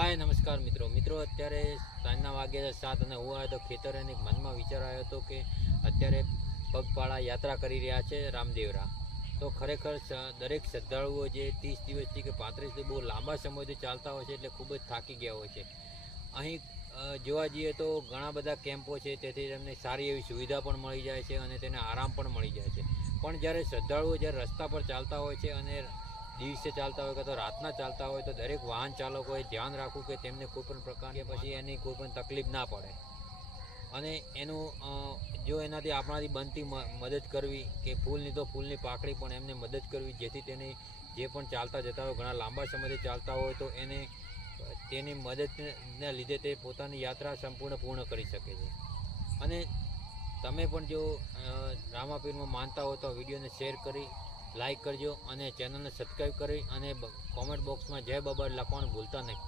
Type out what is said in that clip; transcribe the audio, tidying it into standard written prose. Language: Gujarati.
હાય નમસ્કાર મિત્રો અત્યારે સાંજના વાગ્યા 7 અને હું આવ્યો તો ખેતર અને મનમાં વિચાર આવ્યો હતો કે અત્યારે પગપાળા યાત્રા કરી રહ્યા છે રામદેવરા. તો ખરેખર દરેક શ્રદ્ધાળુઓ જે 30 દિવસથી કે 35 થી બહુ લાંબા સમયથી ચાલતા હોય છે એટલે ખૂબ જ થાકી ગયા હોય છે. અહીં જોવા જઈએ તો ઘણા બધા કેમ્પો છે, તેથી તેમને સારી એવી સુવિધા પણ મળી જાય છે અને તેને આરામ પણ મળી જાય છે. પણ જ્યારે શ્રદ્ધાળુઓ જ્યારે રસ્તા પર ચાલતા હોય છે અને દિવસે ચાલતા હોય કે તો રાતના ચાલતા હોય તો દરેક વાહન ચાલકોએ ધ્યાન રાખવું કે તેમને કોઈપણ પ્રકાર કે પછી એની કોઈપણ તકલીફ ના પડે. અને એનું જો એનાથી આપણાથી બનતી મદદ કરવી કે ફૂલની તો ફૂલની પાકડી પણ એમને મદદ કરવી, જેથી તેની જે પણ ચાલતા જતા હોય ઘણા લાંબા સમયથી ચાલતા હોય તો એને તેની મદદના લીધે તે પોતાની યાત્રા પૂર્ણ કરી શકે છે. અને તમે પણ જો રામાપીરમાં માનતા હો તો વિડીયોને શેર કરી લાઈક કરજો અને ચેનલને સબસ્ક્રાઈબ કરી અને કોમેન્ટ બોક્સમાં જય બાબા લખવાનું ભૂલતા નહીં.